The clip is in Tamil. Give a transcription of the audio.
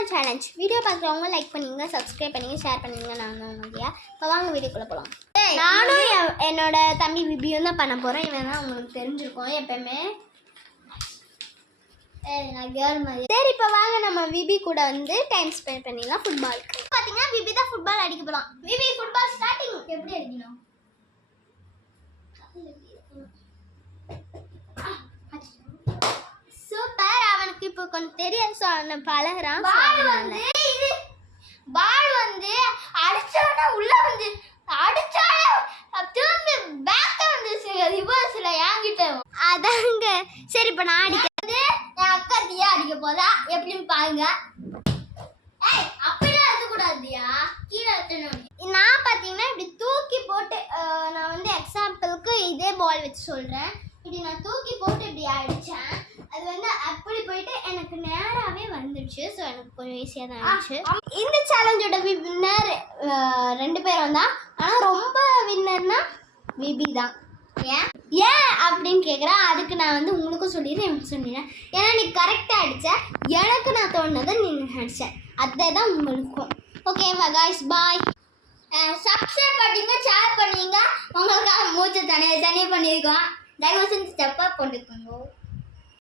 Football challenge. வீடியோ பார்க்குறவங்க லைக் பண்ணுங்க, சப்ஸ்கிரைப் பண்ணுங்க, ஷேர் பண்ணுங்க. நான் இல்லையா? இப்போ வாங்க வீடியோக்குள்ளே போகலாம். நானும் என்னோட தம்பி விபியும் தான் பண்ண போகிறேன். இவன் தான் உங்களுக்கு தெரிஞ்சிருக்கோம் எப்பயுமே. சரி, இப்போ வாங்க நம்ம விபி கூட வந்து டைம் ஸ்பெண்ட் பண்ணிடலாம் ஃபுட்பாலுக்கு. பார்த்தீங்கன்னா விபி தான் ஃபுட்பால் அடிக்க போகலாம். விபி ஃபுட்பால் ஸ்டார்டிங் எப்படி அடிக்கணும்? சூப்பர். அவனுக்கு இப்போ கொஞ்சம் தெரியாது, ஸோ அவன் பழகுறான். பால் வந்து அடிச்சோன்னா உள்ள வந்து அடிச்சாலே திரும்பி பேக்க வந்து ரிவர்ஸ்ல ஏங்கிட்ட அதாங்க. சரி, இப்போ நான் அடிக்கிறது என் அக்கா தியா அடிக்க போதா எப்படின்னு பாருங்க. அப்படிலாம் இருக்கக்கூடாதுயா, கீழே நான் பார்த்தீங்கன்னா இப்படி தூக்கி போட்டு நான் வந்து எக்ஸாம்பிளுக்கு இதே பால் வச்சு சொல்கிறேன். இப்படி நான் தூக்கி போட்டு இப்படி அடித்தேன். அது வந்து அப்படி போயிட்டு எனக்கு நேராகவே வந்துடுச்சு. ஸோ எனக்கு கொஞ்சம் ஈஸியாக தான் இருந்துச்சு. இந்த சேலஞ்சோட வின்னர் 2 பேரும் தான். ஆனால் ரொம்ப வின்னர்னா விபி தான். ஏன் அப்படின்னு கேட்குறேன். அதுக்கு நான் வந்து உங்களுக்கும் சொல்லிடுறேன், எனக்கு சொல்லிடுறேன். ஏன்னா நீ கரெக்டாக அடித்த, எனக்கு நான் தோணுனதை நீ அடித்தேன், அதே தான் உங்களுக்கும். ஓகேவா காய்ஸ், பாய். சப்ஸ்கிரைப் பண்ணிங்க, ஷேர் பண்ணிங்க. உங்களுக்காக மூச்சு தனியாக பண்ணியிருக்கோம். தயவு செஞ்சு ஸ்டெப்பாக போட்டுக்கோங்க.